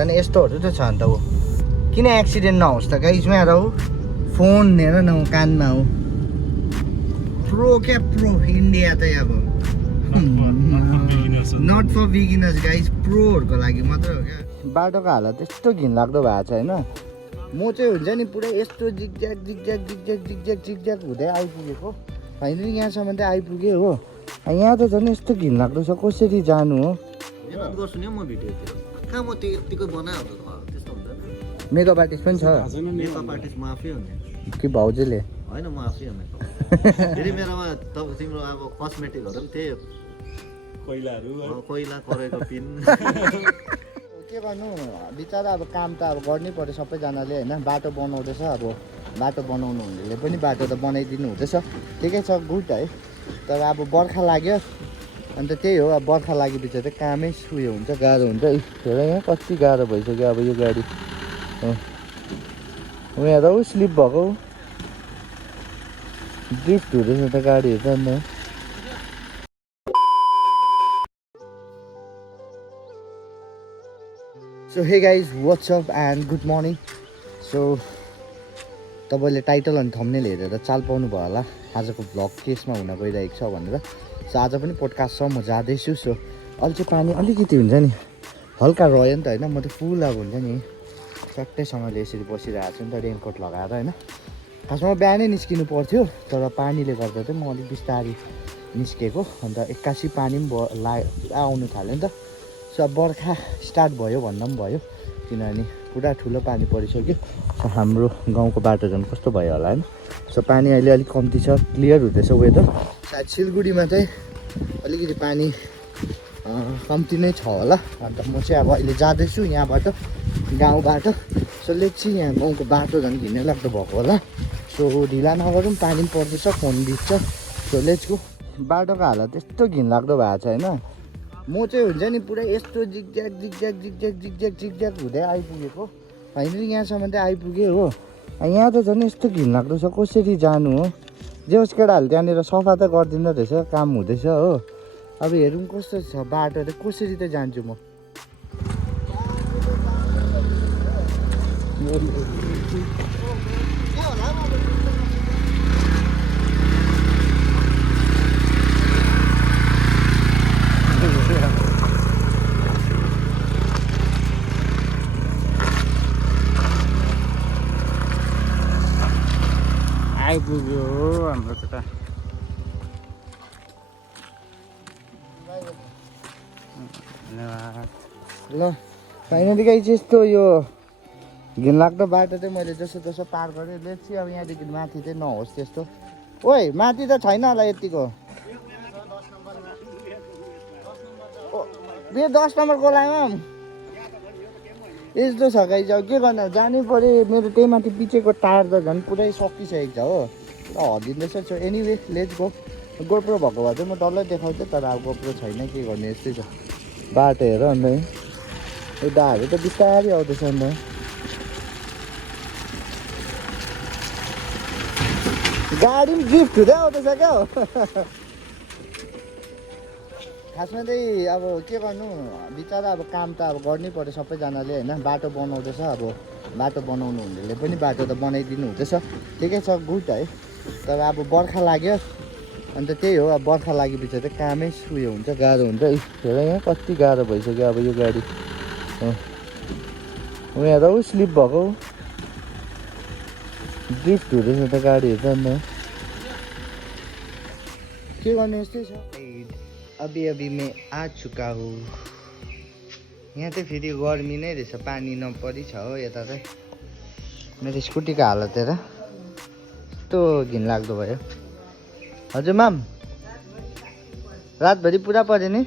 नि यस्तोहरू त छ अन्त हो किन एक्सिडेन्ट नहोस् त गाइसमा हेर हो फोन हेर न कानमा हो प्रो क्या प्रो इन्डिया चाहिँ अब नट फर बिगिनर्स गाइस प्रोहरूको लागि मात्रै हो क्या बाटोको हालत यस्तो घिनलाग्दो भएको छ होइन म चाहिँ हुन्छ नि पुरै यस्तो zigzag zigzag zigzag zigzag zigzag हुँदै आइपुगेको फाइनली यहाँसम्म चाहिँ आइपुगेँ हो यहाँ त झन् यस्तो घिनलाग्दो छ कसरी जानु हो गर्छु नि म भिडियोतिर कहाँ म त्यो यतिकै बनाइहाल्छु त्यस्तो हुँदैन मेकअप आर्टिस्ट पनि छ मेकअप आर्टिस्ट म आफै हो नि कि भाउजूले होइन म आफै हो मेकअप फेरि मेरोमा तिम्रो अब कस्मेटिकहरू पनि थिए कोइला करेको पिन के गर्नु बिचरा अब काम त अब गर्नै पर्यो सबैजनाले होइन बाटो बनाउँदैछ अब बाटो बनाउनु हुनेले पनि बाटो त बनाइदिनु हुँदैछ ठिकै छ गुड है तर अब बर्खा लाग्यो अन्त त्यही हो अब बर्खा लागेपछि चाहिँ कामै उयो हुन्छ गाह्रो हुन्छ हेर यहाँ कति गाह्रो भइसक्यो अब यो गाडी यहाँ त स्लिप भएको ड्रिफ्ट हुँदैछ त गाडीहरू त अन्त so hey guys WhatsApp and good morning so तपाईँले टाइटल अनि थम्बनेल हेरेर चाल पाउनु भयो होला आजको भ्लग केसमा हुन गइरहेको छ भनेर सो आज पनि पोडकास्ट छ म जाँदैछु सो अहिले चाहिँ पानी अलिकति हुन्छ नि हल्का रह्यो नि त होइन म त फुल अब हुन्छ नि चट्टैसँगले यसरी बसिरहेको छु नि त रेनकोट लगाएर होइन खासमा बिहानै निस्किनु पर्थ्यो तर पानीले गर्दा चाहिँ म अलिक बिस्तारै निस्केको अन्त एक्कासी पानी पनि आउनु थाल्यो नि त सो अब बर्खा स्टार्ट भयो भन्दा पनि भयो किनभने पुरा ठुलो पानी परिसक्यो सो हाम्रो गाउँको बाटो झन् कस्तो भयो होला होइन सो पानी अहिले अलिक कम्ती छ क्लियर हुँदैछ वेदर सायद सिलगढीमा चाहिँ अलिकति पानी कम्ती नै छ होला अन्त म चाहिँ अब अहिले जाँदैछु यहाँबाट गाउँबाट सो लेट्सी यहाँ गाउँको बाटो झन् घिनै लाग्दो भएको होला सो ढिला नगरौँ पानी पनि पर्दैछ फोन बित्छ सो लेट्सको बाटोको हालत यस्तो घिनलाग्दो भएको छ होइन म चाहिँ हुन्छ नि पुरै यस्तो zigzag zigzag zigzag zigzag zigzag हुँदै आइपुगेको फाइनली यहाँसम्म चाहिँ आइपुगेँ हो यहाँ त झन् यस्तो घिनलाग्दो छ कसरी जानु हो जे होस् केटाहरूले त्यहाँनिर सफा त गरिदिँदो रहेछ काम हुँदैछ हो अब हेरौँ कस्तो छ बाटो त कसरी त जान्छु म आइपुग्यो हाम्रो केटा ल फाइनली गाइस यस्तो यो घिनलाग्दो बाटो चाहिँ मैले जसो तसो पार गरेँ लेट्स अब यहाँदेखि माथि चाहिँ नहोस् त्यस्तो ओइ माथि त छैन होला यतिको यो 10 नम्बर गोलामा यस्तो छ गाइस अब के गर्नु जानै पऱ्यो मेरो त्यही माथि पछिको टायर त झन् पुरै सकिसकेको छ हो पुरा हल्लिँदैछ so anyway let's go GoPro भएको भए चाहिँ म डल्लै देखाउँथेँ तर अब गोप्रो छैन के गर्ने यस्तै छ बाटो हेर अन्त यो दाहरू त बिस्तारै आउँदैछ अन्त गाडी पनि ड्रिफ्ट हुँदै आउँदैछ क्या हो खासमा चाहिँ अब के गर्नु बिचरा अब काम त अब गर्नै पर्यो सबैजनाले होइन बाटो बनाउँदैछ अब बाटो बनाउनु हुनेले पनि बाटो त बनाइदिनु हुँदैछ ठिकै छ गुड है तर अब बर्खा लाग्यो अन्त त्यही हो अब बर्खा लागेपछि चाहिँ कामै उयो हुन्छ गाह्रो हुन्छ हेर यहाँ कति गाह्रो भइसक्यो अब यो गाडी यहाँ त स्लिप भएको ड्रिफ्ट हुँदैछ त गाडीहरू त अन्त के गर्ने यस्तै छ अभी अभी मैं आ चुका हूँ यहाँ चाहिँ फेरि गर्मी नै रहेछ पानी नपरी छ हो यता चाहिँ मेरो स्कुटीको हालत हेर यस्तो घिनलाग्दो भयो हजुर माम रातभरि पुरा पऱ्यो नि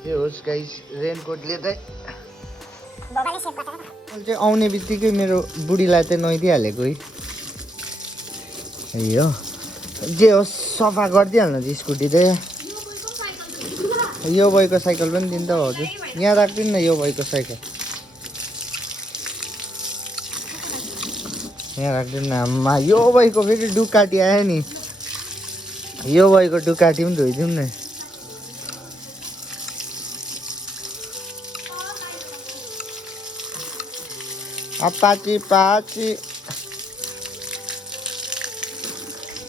के होस् गाइस रेनकोटले चाहिँ आउने बित्तिकै मेरो बुढीलाई चाहिँ नुहाइदिइहालेको यो जे होस् सफा गरिदिइहाल्नु स्कुटी चाहिँ यो भाइको साइकल पनि दिनु त हजुर यहाँ राखिदिनु न यो भाइको साइकल यहाँ राख्दैन आम्मा यो भाइको फेरि डुकाटी आयो नि यो भाइको डुकाटी पनि धोइदिउँ न पाची पाची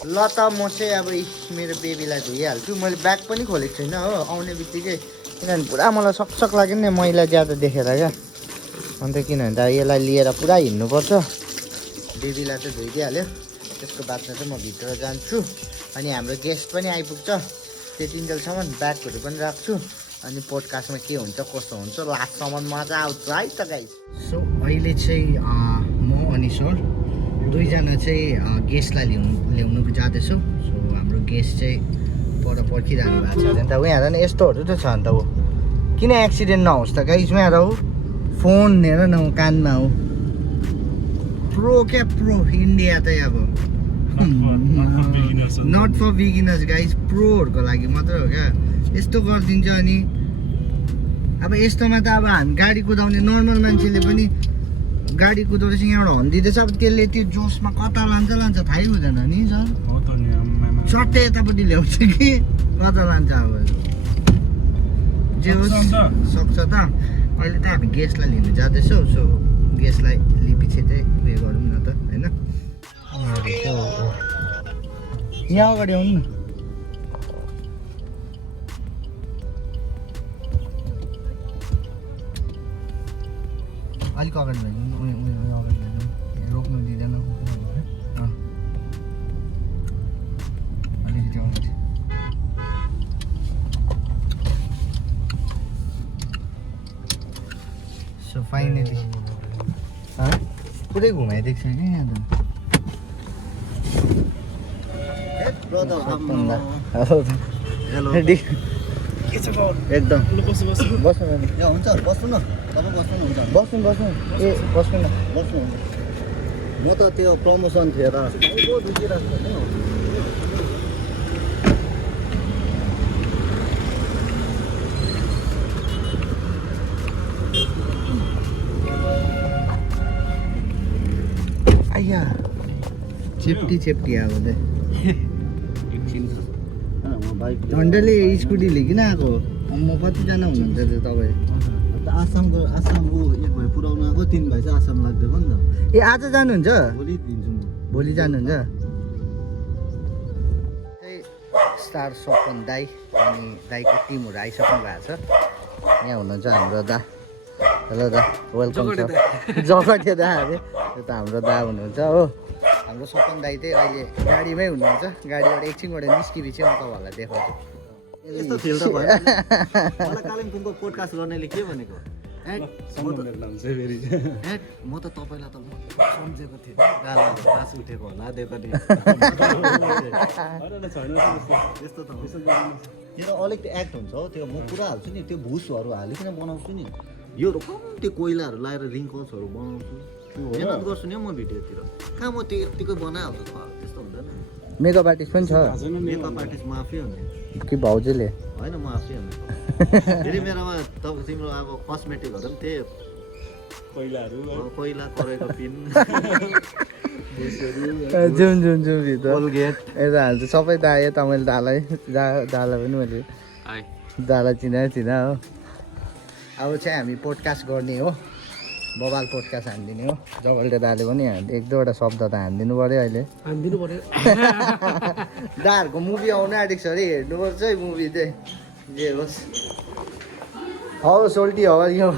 ल त म चाहिँ अब मेरो बेबीलाई धोइहाल्छु मैले ब्याग पनि खोलेको छैन हो आउने बित्तिकै किनभने पुरा मलाई सकसक लाग्यो नि मैला ज्यादा देखेर क्या अन्त किनभने त यसलाई लिएर पुरा हिँड्नुपर्छ बेबीलाई चाहिँ धोइदिइहाल्यो त्यसको बादमा चाहिँ म भित्र जान्छु अनि हाम्रो गेस्ट पनि आइपुग्छ त्यतिन्जेलसम्म ब्यागहरू पनि राख्छु अनि पोडकास्टमा के हुन्छ कस्तो हुन्छ लास्टसम्म मजा आउँछ है त गाइस सो अहिले चाहिँ म अनि सर दुईजना चाहिँ गेस्टलाई ल्याउनु जाँदैछौँ सो हाम्रो गेस्ट चाहिँ पर पर्खिरहनु भएको छ अन्त उहाँ हेर न यस्तोहरू त छ अन्त ऊ किन एक्सिडेन्ट नहोस् त गाइस उहाँ हेर ऊ फोन हेर न ऊ कानमा हो प्रो क्या प्रो इन्डिया चाहिँ अब नट फर बिगिनर्स गाइस प्रोहरूको लागि मात्र हो क्या यस्तो गरिदिन्छ अनि अब यस्तोमा त अब हामी गाडी कुदाउने नर्मल मान्छेले पनि गाडी कुदाउँदैछ यहाँबाट हन्दिँदैछ अब त्यसले त्यो जोसमा कता लान्छ थाहै हुँदैन नि सर चट्टै यतापट्टि ल्याउँछ कि कता लान्छ अब जे होस् सक्छ त अहिले त हामी गेस्टलाई लिनु जाँदैछौँ सो गेस्टलाई लिएपछि चाहिँ उयो गरौँ न त होइन यहाँ अगाडि आउनु न अलिक अगाडि लैजाउँ उयो अगाडि लैजाउँ रोक्नु दिँदैन अलिकति अगाडि सो फाइनली पुरै घुमाइदिएको छ क्या यहाँ त हेलो एकदम बस्नु बस्नु हुन्छ बस्नु न तपाईँ बस्नु न हुन्छ बस्नु ए बस्नु न बस्नु म त त्यो प्रमोसन थियो र आइया चेप्टी अब त झन्डाले स्कुटी लिइकन आएको म कतिजना हुनुहुन्छ त्यो तपाईँ आसामको एक भाइ पुऱ्याउनु आएको 3 भाइ चाहिँ आसाम लाग्दैन नि त ए आज जानुहुन्छ भोलि दिन्छु म भोलि जानुहुन्छ स्टार सपन दाई अनि दाईको टिमहरू आइसक्नु भएको छ यहाँ हुनुहुन्छ हाम्रो दा हेलो दा वेलकम छ जगटे दा अरे त्यो त हाम्रो दा हुनुहुन्छ हो हाम्रो सपन दाई चाहिँ अहिले गाडीमै हुनुहुन्छ गाडीबाट एकछिनबाट निस्किपछि म तपाईँहरूलाई देखाउँछु यस्तो फिल्टर भयो मलाई कालिम्पोङको पोडकास्ट गर्नेले के भनेको म त तपाईँलाई त सम्झेको थिएँ गालाको बास उठेको होला दिएको नि त्यस्तो त त्यो अलिकति एक्ट हुन्छ हो त्यो म पुरा हाल्छु नि त्यो भुसहरू हालिकन बनाउँछु नि यो कम्ती कोइलाहरू लगाएर रिङ्कल्सहरू बनाउँछु मेहनत गर्छु नि म भिडियोतिर कहाँ म त्यो यत्तिकै बनाइहाल्छु त्यस्तो हुँदैन मेकअप आर्टिस्ट पनि छ मेकअप आर्टिस्ट म आफै हो नि कि भाउजूले होइन म आफै हो फेरि मेरोमा तिम्रो अब कस्मेटिकहरू पनि त्यही कोइला करेको पिन जुम भित्र यता हाल्छु सबै दा यता मैले दालाई पनि मैले दालाई चिना हो अब चाहिँ हामी पोडकास्ट गर्ने हो बबाल पोडकास्ट हानिदिने हो जबल्टे दाले पनि एक दुईवटा शब्द त हानिदिनु पऱ्यो अहिले दाहरूको मुभी आउनु आँटेको छ अरे हेर्नुपर्छ है मुभी चाहिँ जे होस् हौ सोल्टी हो यो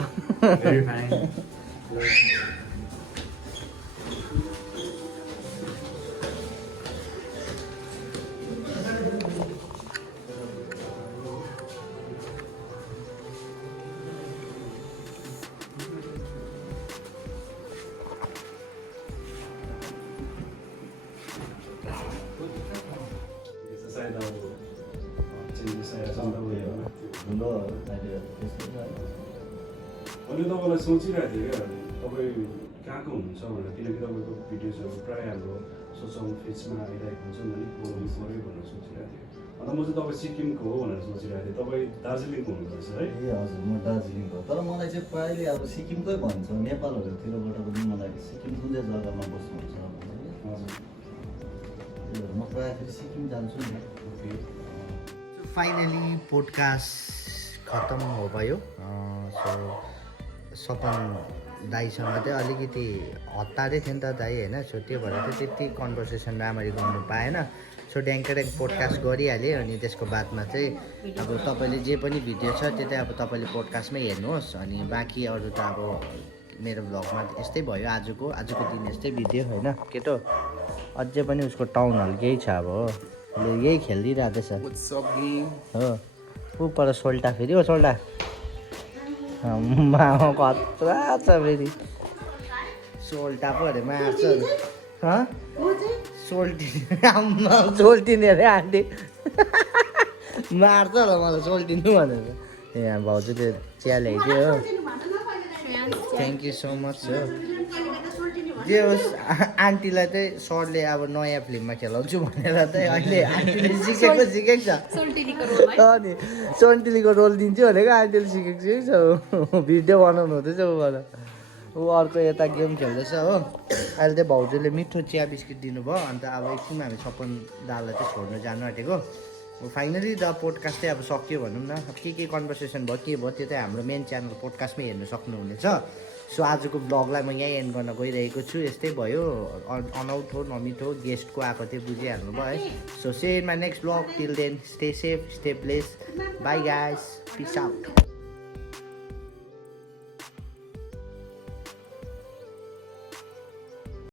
अनि तपाईँलाई सोचिरहेको थिएँ क्या तपाईँ कहाँको हुनुहुन्छ भनेर किनकि तपाईँको भिडियोजहरू प्रायः हाम्रो सोसल फिड्समा आइरहेको हुन्छ नि बोलाउनु पऱ्यो भनेर सोचिरहेको थिएँ अन्त म चाहिँ तपाईँ सिक्किमको हो भनेर सोचिरहेको थिएँ, तपाईँ दार्जिलिङको हुनुहुँदो रहेछ है? ए हजुर म दार्जिलिङको हो। तर मलाई चाहिँ प्रायःले अब सिक्किमकै भन्छ नेपालहरूतिरबाट पनि मलाई सिक्किम कुन चाहिँ जग्गामा बस्नुहुन्छ भन्छ कि हजुर। त्यही भएर म प्रायः फेरि सिक्किम जान्छु नि। ओके। फाइनली पोडकास्ट खतम हो भयो। सो सपन दाईसँग चाहिँ अलिकति हतारै थियो नि त दाई होइन, सो त्यो भएर चाहिँ त्यति कन्भर्सेसन राम्ररी गर्नु पाएन। सो ड्याङ्कै पोडकास्ट गरिहालेँ अनि त्यसको बादमा चाहिँ अब तपाईँले जे पनि भिडियो छ त्यो चाहिँ अब तपाईँले पोडकास्टमै हेर्नुहोस्। अनि बाँकी अरू त अब मेरो भ्लगमा यस्तै भयो, आजको दिन यस्तै भिडियो होइन केटो। अझै पनि उसको टाउन हल केही छ अब हो, उसले यही खेलिदिइरहेको छ हो। ऊ पर सोल्टा फेरि हो सोल्टा खतरा छ फेरि सोल्टा पो अरे मार्छ सोल्टिने अरे आन्टी मार्छ होला मलाई सोल्टिनु भनेर। ए यहाँ भाउजूले चिया ल्याइदियो हो, थ्याङ्क यू सो मच हो। जे होस् आन्टीलाई चाहिँ सरले अब नयाँ फिल्ममा खेलाउँछु भनेर चाहिँ अहिले आन्टीले सिकेको छ। अनि सोन्टिलीको रोल दिन्छु भनेको आन्टीले सिकेको छ। भिडियो बनाउनु हुँदैछ उबाट, ऊ अर्को यता गेम खेल्दैछ हो। अहिले चाहिँ भाउजूले मिठो चिया बिस्किट दिनुभयो। अन्त अब एकछिनमा हामी सपन दालाई चाहिँ छोड्नु जानु आँटेको। फाइनली द पोडकास्ट चाहिँ अब सक्यो भनौँ न। अब के कन्भर्सेसन भयो के भयो त्यो चाहिँ हाम्रो मेन च्यानल पोडकास्टमै हेर्नु सक्नुहुनेछ। सो आजको ब्लगलाई म यहीँ एन्ड गर्न गइरहेको छु। यस्तै भयो, अनौठो नमिठो गेस्टको आएको थियो बुझिहाल्नु भयो है। So see in my next blog, till then stay safe, stay blessed, bye guys, peace out.